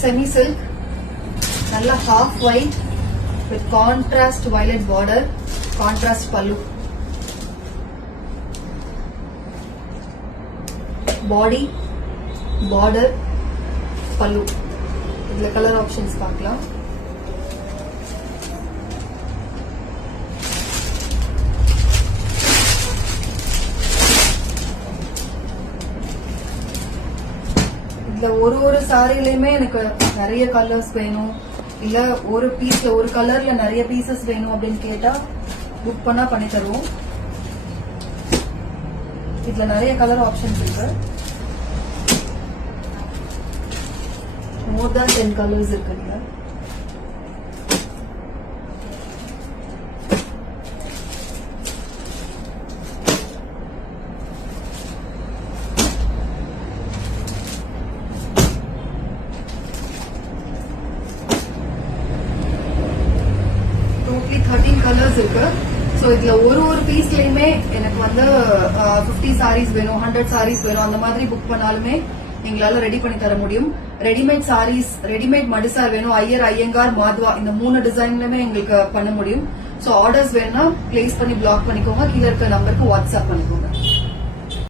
semi silk, nalla half white with contrast violet border, contrast pallu. Body, border, pallu. இதுல colour options பார்க்கலாம். இதுல ஒரு சாரிலயுமே எனக்கு நிறைய கலர்ஸ் வேணும், இல்ல ஒரு பீஸ்ல ஒரு கலர்ல நிறைய பீசஸ் வேணும் அப்படின்னு கேட்டா புக் பண்ணா பண்ணி தருவோம். இதுல நிறைய கலர் ஆப்ஷன்ஸ் இருக்கு. மோர் தேன் 10 கலர்ஸ் இருக்கு. டோட்டலி 13 கலர்ஸ் இருக்கு. சோ இதுல ஒரு பீஸ்லயுமே எனக்கு வந்து 50 சாரீஸ் வேணும், 100 சாரீஸ் வேணும், அந்த மாதிரி புக் பண்ணாலுமே எங்களால ரெடி பண்ணி தர முடியும். ரெடிமேட் சாரீஸ், ரெடிமேட் மடிசார் வேணும், ஐயர், ஐயங்கார், மாத்வா, இந்த 3 டிசைன்லயுமே எங்களுக்கு பண்ண முடியும். சோ ஆர்டர்ஸ் வேணும்னா பிளேஸ் பண்ணி பிளாக் பண்ணிக்கோங்க. கீழே இருக்க நம்பருக்கு வாட்ஸ்அப் பண்ணிக்கோங்க.